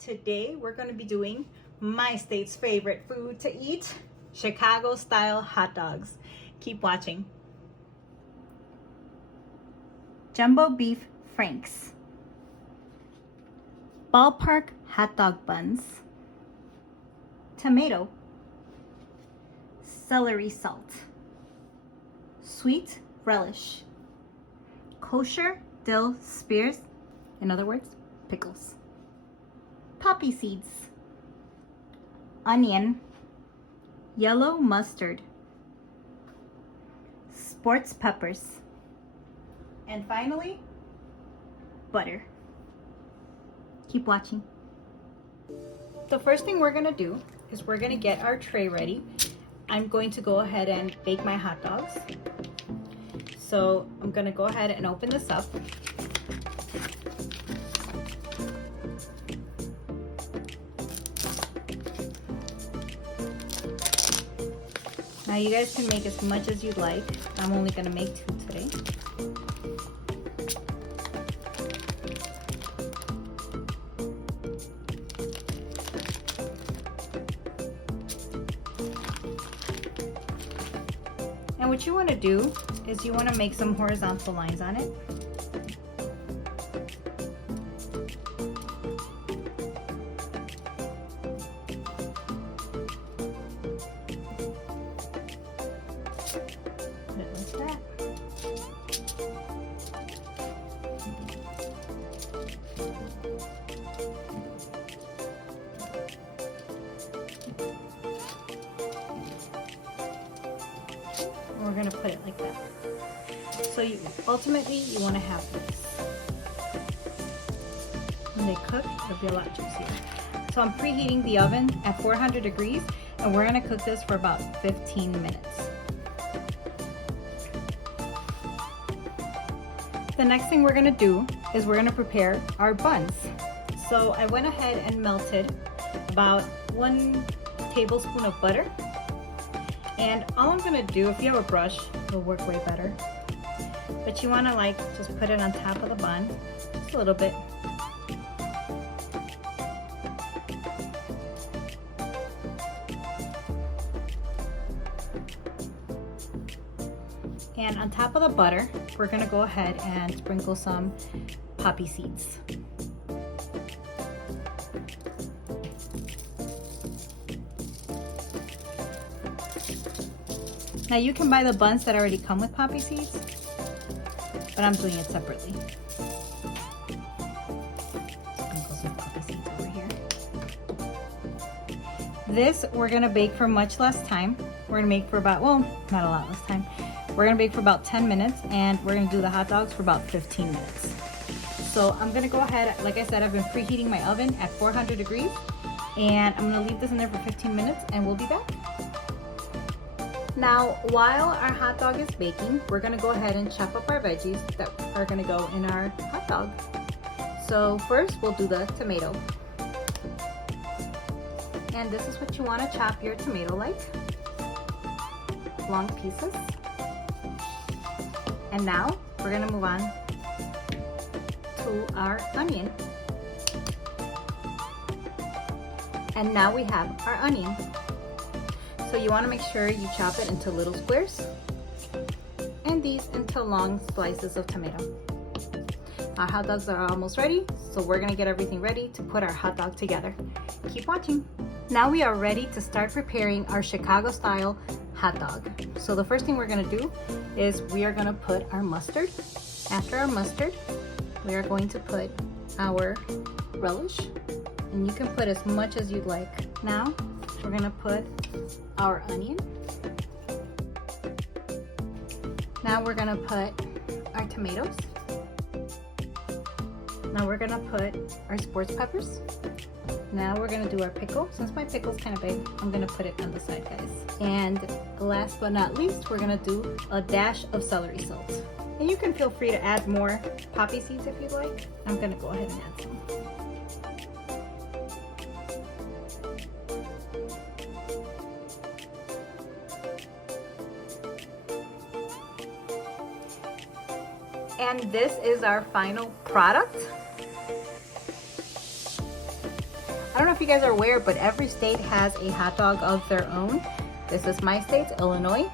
Today we're going to be doing my state's favorite food to eat, Chicago style hot dogs. Keep watching. Jumbo beef franks, ballpark hot dog buns, tomato, celery salt, sweet relish, kosher dill spears, in other words, pickles, poppy seeds, onion, yellow mustard, sports peppers, and finally, butter. Keep watching. The first thing we're gonna do is we're gonna get our tray ready. I'm going to go ahead and bake my hot dogs. So I'm gonna go ahead and open this up. Now you guys can make as much as you'd like. I'm only gonna make 2 today. And what you want to do is you want to make some horizontal lines on it. Put it like that. We're going to put it like that. So ultimately you want to have this. When they cook, it'll be a lot juicier. So I'm preheating the oven at 400 degrees and we're going to cook this for about 15 minutes. The next thing we're going to do is we're going to prepare our buns. So I went ahead and melted about 1 tablespoon of butter. And all I'm gonna do, if you have a brush, it'll work way better. But you wanna just put it on top of the bun, just a little bit. And on top of the butter, we're gonna go ahead and sprinkle some poppy seeds. Now you can buy the buns that already come with poppy seeds, but I'm doing it separately. Sprinkle some poppy seeds over here. This we're gonna bake for much less time. We're gonna make for about, well, not a lot less time. We're gonna bake for about 10 minutes and we're gonna do the hot dogs for about 15 minutes. So I'm gonna go ahead, like I said, I've been preheating my oven at 400 degrees and I'm gonna leave this in there for 15 minutes and we'll be back. Now, while our hot dog is baking, we're gonna go ahead and chop up our veggies that are gonna go in our hot dog. So first, we'll do the tomato. And this is what you wanna chop your tomato like. Long pieces. And now, we're gonna move on to our onion. And now we have our onion. So you want to make sure you chop it into little squares and these into long slices of tomato. Our hot dogs are almost ready, so we're going to get everything ready to put our hot dog together. Keep watching. Now we are ready to start preparing our Chicago style hot dog. So the first thing we're going to do is we are going to put our mustard. After our mustard, we are going to put our relish, and you can put as much as you'd like. Now we're going to put our onion. Now we're gonna put our tomatoes. Now we're gonna put our sports peppers. Now we're gonna do our pickle. Since my pickle's kind of big, I'm gonna put it on the side, guys. And last but not least, we're gonna do a dash of celery salt. And you can feel free to add more poppy seeds if you'd like. I'm gonna go ahead and add some. And this is our final product. don't know if you guys are aware, but every state has a hot dog of their own. This is my state, Illinois.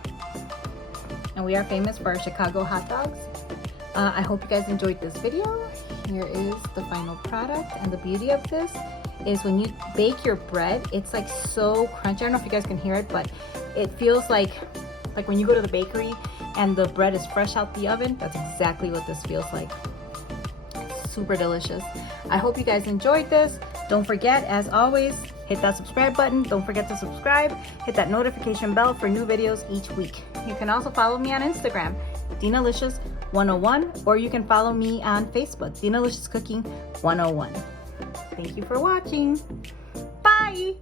And we are famous for our Chicago hot dogs. I hope you guys enjoyed this video. Here is the final product. And the beauty of this is when you bake your bread, it's like so crunchy. I don't know if you guys can hear it, but it feels like when you go to the bakery and the bread is fresh out the oven. That's exactly what this feels like. It's super delicious. I hope you guys enjoyed this. Don't forget, as always, hit that subscribe button. Don't forget to subscribe. Hit that notification bell for new videos each week. You can also follow me on Instagram, Dinalicious101, or you can follow me on Facebook, Dinalicious Cooking 101. Thank you for watching. Bye!